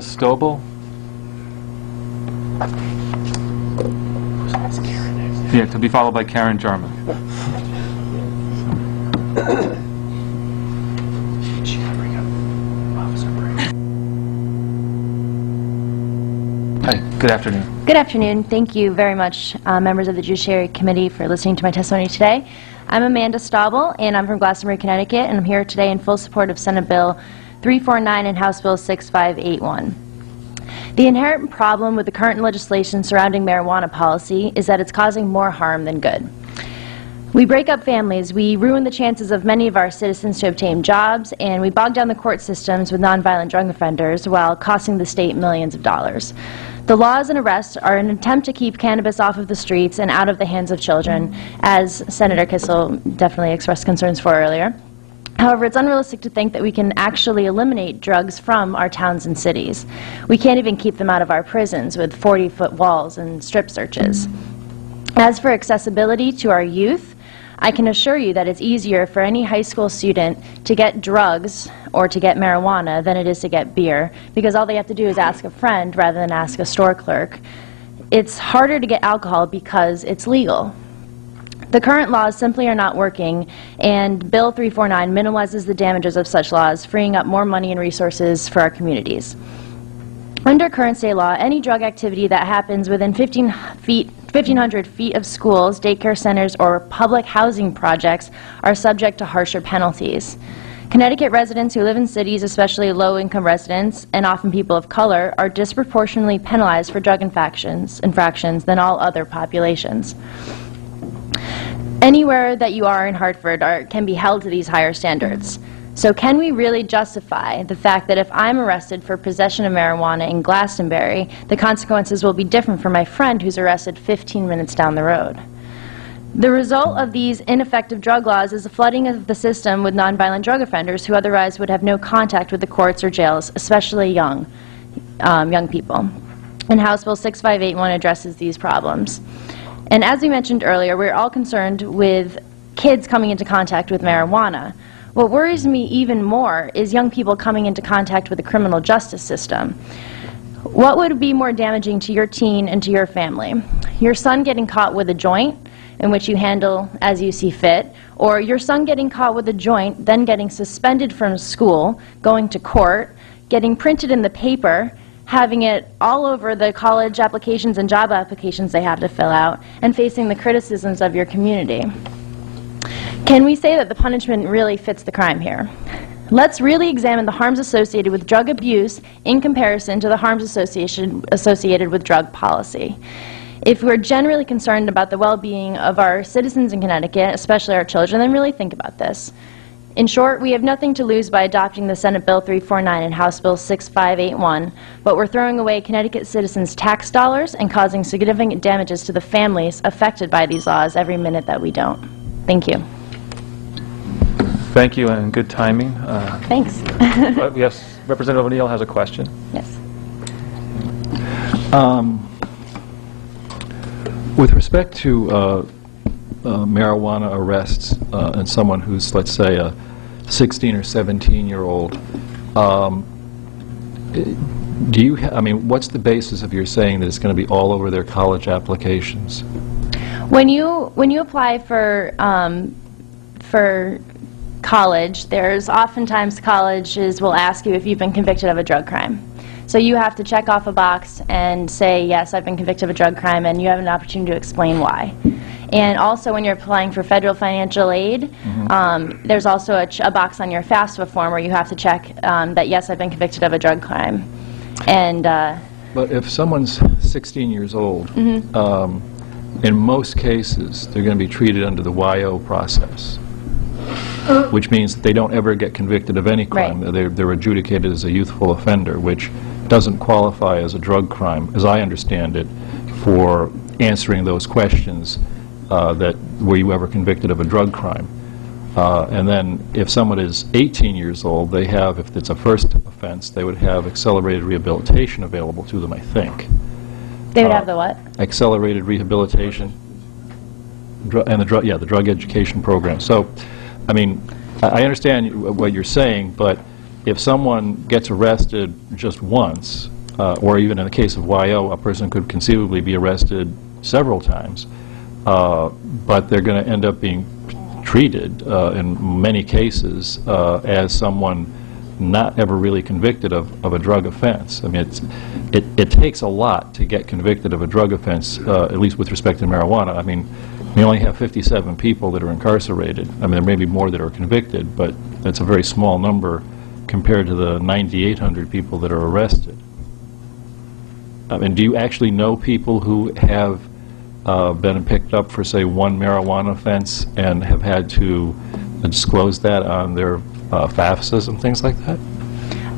Stobel. Yeah, to be followed by Karen Jarman. Hi, good afternoon. Good afternoon. Thank you very much, members of the Judiciary Committee, for listening to my testimony today. I'm Amanda Stobel, and I'm from Glastonbury, Connecticut, and I'm here today in full support of Senate Bill 349 and House Bill 6581. The inherent problem with the current legislation surrounding marijuana policy is that it's causing more harm than good. We break up families, we ruin the chances of many of our citizens to obtain jobs, and we bog down the court systems with nonviolent drug offenders while costing the state millions of dollars. The laws and arrests are an attempt to keep cannabis off of the streets and out of the hands of children, as Senator Kissel definitely expressed concerns for earlier. However, it's unrealistic to think that we can actually eliminate drugs from our towns and cities. We can't even keep them out of our prisons with 40-foot walls and strip searches. As for accessibility to our youth, I can assure you that it's easier for any high school student to get drugs or to get marijuana than it is to get beer, because all they have to do is ask a friend rather than ask a store clerk. It's harder to get alcohol because it's legal. The current laws simply are not working, and Bill 349 minimizes the damages of such laws, freeing up more money and resources for our communities. Under current state law, any drug activity that happens within 1,500 feet of schools, daycare centers, or public housing projects are subject to harsher penalties. Connecticut residents who live in cities, especially low-income residents, and often people of color, are disproportionately penalized for drug infractions than all other populations. Anywhere that you are in Hartford can be held to these higher standards. So can we really justify the fact that if I'm arrested for possession of marijuana in Glastonbury, the consequences will be different for my friend who's arrested 15 minutes down the road? The result of these ineffective drug laws is a flooding of the system with nonviolent drug offenders who otherwise would have no contact with the courts or jails, especially young people. And House Bill 6581 addresses these problems. And as we mentioned earlier, we're all concerned with kids coming into contact with marijuana. What worries me even more is young people coming into contact with the criminal justice system. What would be more damaging to your teen and to your family? Your son getting caught with a joint, in which you handle as you see fit, or your son getting caught with a joint, then getting suspended from school, going to court, getting printed in the paper, having it all over the college applications and job applications they have to fill out, and facing the criticisms of your community. Can we say that the punishment really fits the crime here? Let's really examine the harms associated with drug abuse in comparison to the harms associated with drug policy. If we're generally concerned about the well-being of our citizens in Connecticut, especially our children, then really think about this. In short, we have nothing to lose by adopting the Senate Bill 349 and House Bill 6581, but we're throwing away Connecticut citizens' tax dollars and causing significant damages to the families affected by these laws every minute that we don't. Thank you. Thank you, and good timing. Thanks. Yes, Representative O'Neill has a question. Yes. With respect to marijuana arrests and someone who's, let's say, a 16 or 17-year-old, what's the basis of your saying that it's going to be all over their college applications? When you apply for college, there's oftentimes colleges will ask you if you've been convicted of a drug crime. So you have to check off a box and say, yes, I've been convicted of a drug crime, and you have an opportunity to explain why. And also when you're applying for federal financial aid, there's also a box on your FAFSA form where you have to check that, yes, I've been convicted of a drug crime. And but if someone's 16 years old, in most cases, they're going to be treated under the YO process, which means that they don't ever get convicted of any crime. Right. They're adjudicated as a youthful offender, which doesn't qualify as a drug crime, as I understand it, for answering those questions that were you ever convicted of a drug crime. And then if someone is 18 years old, they have, if it's a first offense, they would have accelerated rehabilitation available to them, I think. They would have the what? Accelerated rehabilitation. And the drug education program. So, I mean, I understand what you're saying, but if someone gets arrested just once, or even in the case of YO, a person could conceivably be arrested several times, but they're going to end up being treated in many cases as someone not ever really convicted of a drug offense. I mean, it takes a lot to get convicted of a drug offense, at least with respect to marijuana. I mean, we only have 57 people that are incarcerated. I mean, there may be more that are convicted, but that's a very small number compared to the 9,800 people that are arrested. I mean, do you actually know people who have been picked up for, say, one marijuana offense and have had to disclose that on their FAFSAs and things like that?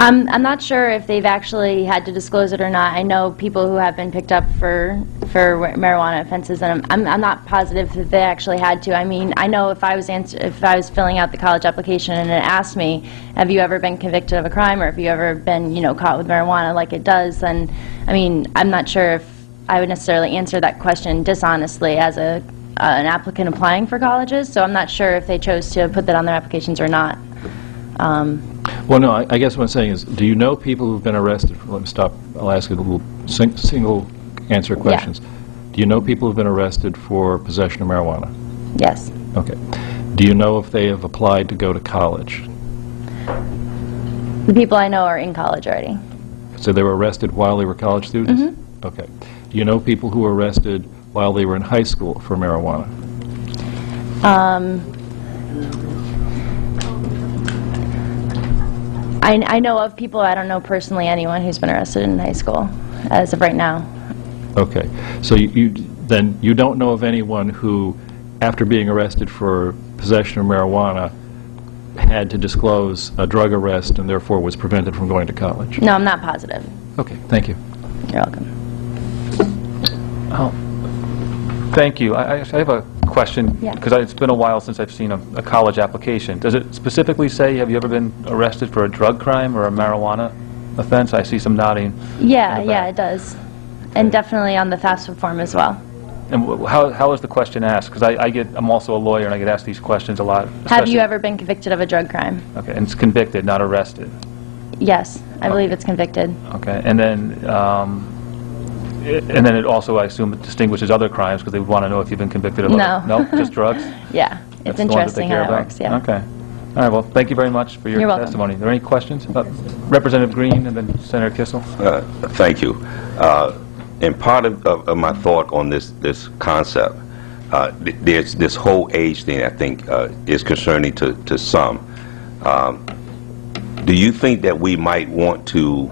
I'm not sure if they've actually had to disclose it or not. I know people who have been picked up for marijuana offenses, and I'm not positive that they actually had to. I mean, I know if I was filling out the college application and it asked me, have you ever been convicted of a crime, or have you ever been, caught with marijuana like it does, then, I mean, I'm not sure if I would necessarily answer that question dishonestly as an applicant applying for colleges, so I'm not sure if they chose to put that on their applications or not. Well, no, I guess what I'm saying is, do you know people who've been arrested for, let me stop, I'll ask you a little single answer questions. Yeah. Do you know people who've been arrested for possession of marijuana? Yes. Okay. Do you know if they have applied to go to college? The people I know are in college already. So they were arrested while they were college students? Mm-hmm. Okay. Do you know people who were arrested while they were in high school for marijuana? I know of people. I don't know personally anyone who's been arrested in high school as of right now. Okay. So then you don't know of anyone who, after being arrested for possession of marijuana, had to disclose a drug arrest and therefore was prevented from going to college? No, I'm not positive. Okay. Thank you. You're welcome. Oh, thank you. I have a question, because it's been a while since I've seen a college application. Does it specifically say, have you ever been arrested for a drug crime or a marijuana offense? I see some nodding. Yeah, it does. Okay. And definitely on the FAFSA form as well. And how is the question asked? Because I'm also a lawyer and I get asked these questions a lot. Have you ever been convicted of a drug crime? Okay, and it's convicted, not arrested? Yes, I believe it's convicted. Okay, and then it also, I assume, it distinguishes other crimes because they would want to know if you've been convicted of No. No, just drugs? Yeah, it's interesting how that works, yeah. Okay. All right, well, thank you very much for your testimony. Are there any questions? Representative Green and then Senator Kissel. Thank you. And part of my thought on this concept, there's this whole age thing I think is concerning to some. Do you think that we might want to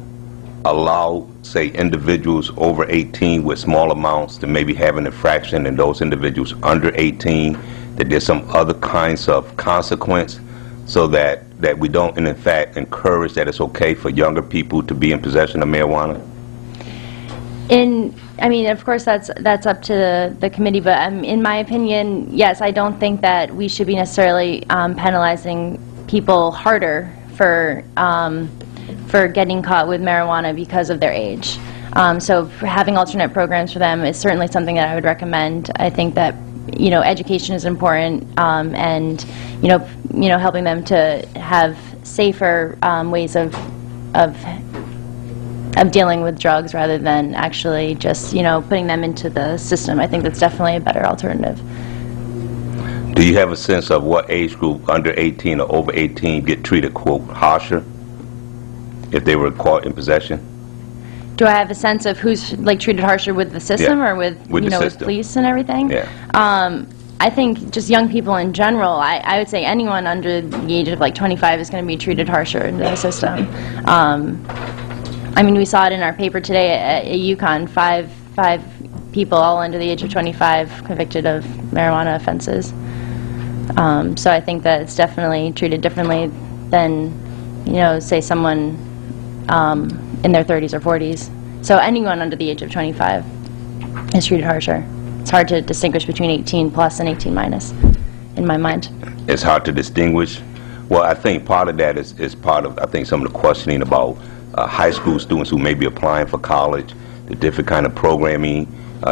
allow, say, individuals over 18 with small amounts to maybe have an infraction, and those individuals under 18, that there's some other kinds of consequence, so that we don't, and in fact, encourage that it's okay for younger people to be in possession of marijuana? I mean, of course, that's up to the committee, but in my opinion, yes, I don't think that we should be necessarily penalizing people harder for getting caught with marijuana because of their age. So having alternate programs for them is certainly something that I would recommend. I think that education is important, and helping them to have safer ways of dealing with drugs rather than actually just putting them into the system. I think that's definitely a better alternative. Do you have a sense of what age group under 18 or over 18 get treated, quote, harsher if they were caught in possession? Do I have a sense of who's treated harsher with the system, or with with police and everything? Yeah. I think just young people in general. I would say anyone under the age of 25 is going to be treated harsher in the system. I mean, we saw it in our paper today at UConn. Five people, all under the age of 25, convicted of marijuana offenses. So I think that it's definitely treated differently than, say someone in their 30s or 40s. So anyone under the age of 25 is treated harsher. It's hard to distinguish between 18 plus and 18 minus, in my mind. It's hard to distinguish. Well, I think part of that is part of, I think, some of the questioning about high school students who may be applying for college, the different kind of programming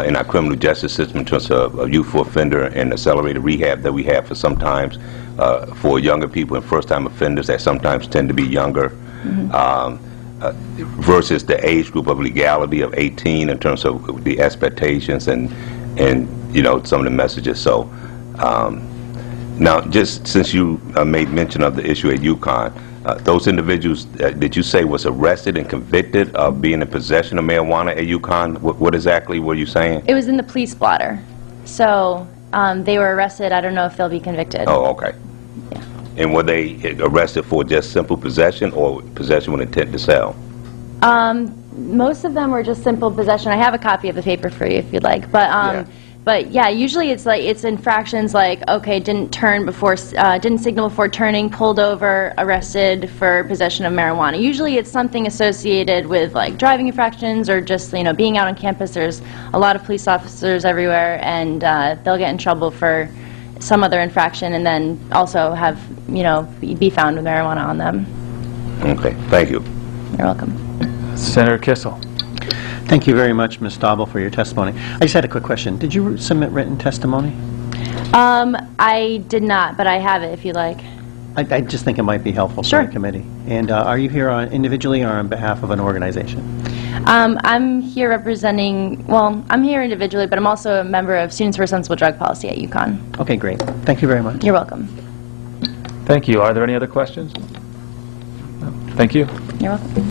in our criminal justice system in terms of youthful offender and accelerated rehab that we have for sometimes for younger people and first-time offenders that sometimes tend to be younger. versus the age group of legality of 18 in terms of the expectations and you know, some of the messages. So now, just since you made mention of the issue at UConn, those individuals, did you say was arrested and convicted of being in possession of marijuana at UConn? What exactly were you saying? It was in the police blotter. So they were arrested. I don't know if they'll be convicted. Oh, okay. Yeah. And were they arrested for just simple possession or possession with intent to sell? Most of them were just simple possession. I have a copy of the paper for you if you'd like. But yeah, usually it's infractions like, okay, didn't signal before turning, pulled over, arrested for possession of marijuana. Usually it's something associated with like driving infractions or just, you know, being out on campus. There's a lot of police officers everywhere, and they'll get in trouble for some other infraction and then also have, you know, be found with marijuana on them. Okay, thank you. You're welcome. Senator Kissel. Thank you very much, Ms. Staubel, for your testimony. I just had a quick question. Did you submit written testimony? I did not, but I have it if you like. I just think it might be helpful Sure. for the committee. And are you here individually or on behalf of an organization? I'm here representing, well, I'm here individually, but I'm also a member of Students for Responsible Drug Policy at UConn. Okay, great. Thank you very much. You're welcome. Thank you. Are there any other questions? No. Thank you. You're welcome.